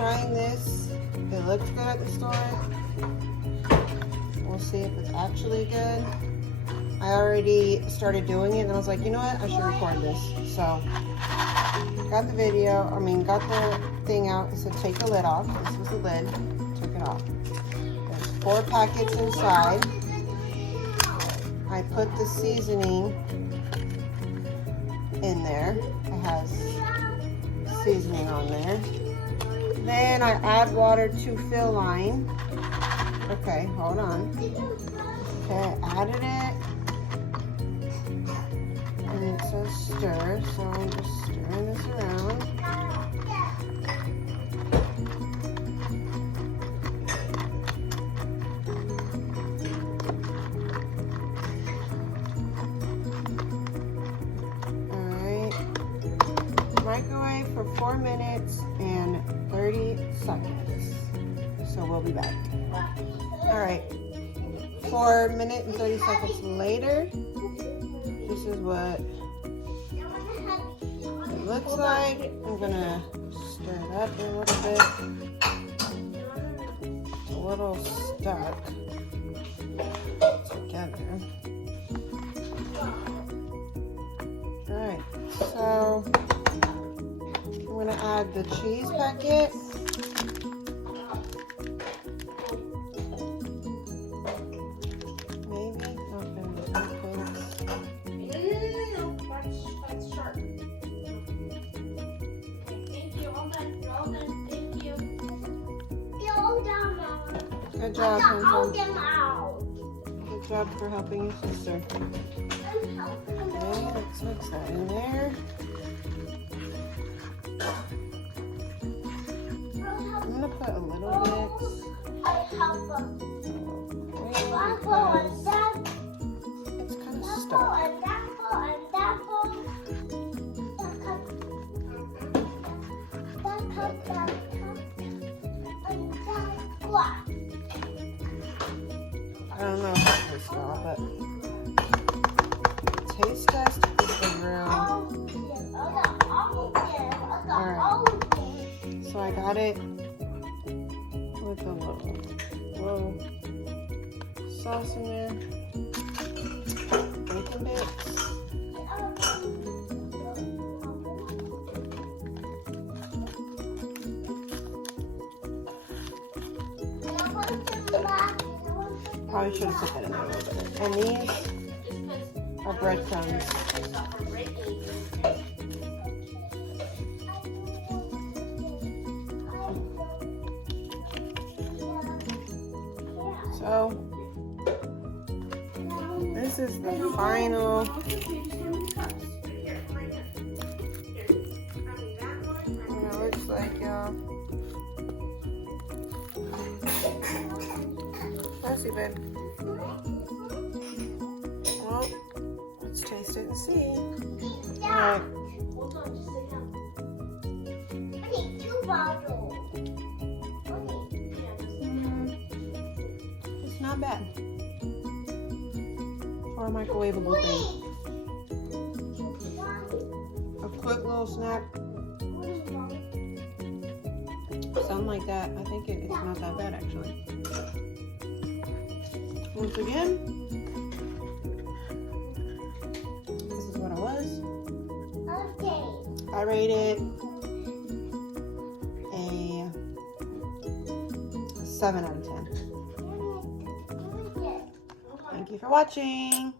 trying this. It looked good at the store. We'll see if it's actually good. I already started doing it and I was like, you know what? I should record this. So, got the got the thing out. It said take the lid off. This was the lid. Took it off. There's 4 packets inside. I put the seasoning in there. It has seasoning on there. Then I add water to fill line. Okay, hold on. Okay, I added it. And it says stir, so I'm just stirring this around. Alright. Microwave for 4 minutes and 30 seconds. So we'll be back. Alright. 4 minutes and 30 seconds later. This is what it looks like. I'm gonna stir it up a little bit. It's a little stuck together. Alright, so I'm gonna add the cheese packet. Good job, Hansel. Good job for helping your sister. Okay, let's mix that in there. I'm going to put a little bit. It's kind of stuck. I don't know if it tastes well, but taste test is the real. Alright. So I got it with a little sauce in there. Bacon bits. Probably should have put that in there a little bit. And these are breadcrumbs. So, this is the final. What it looks like, y'all. Messy, babe. Well, let's taste it and see. Alright. I need 2 bottles. It's not bad. For a microwavable thing. A quick little snack. Something like that. I think it's not that bad actually. Once again, this is what it was. Okay. I rated a 7 out of 10. Thank you for watching.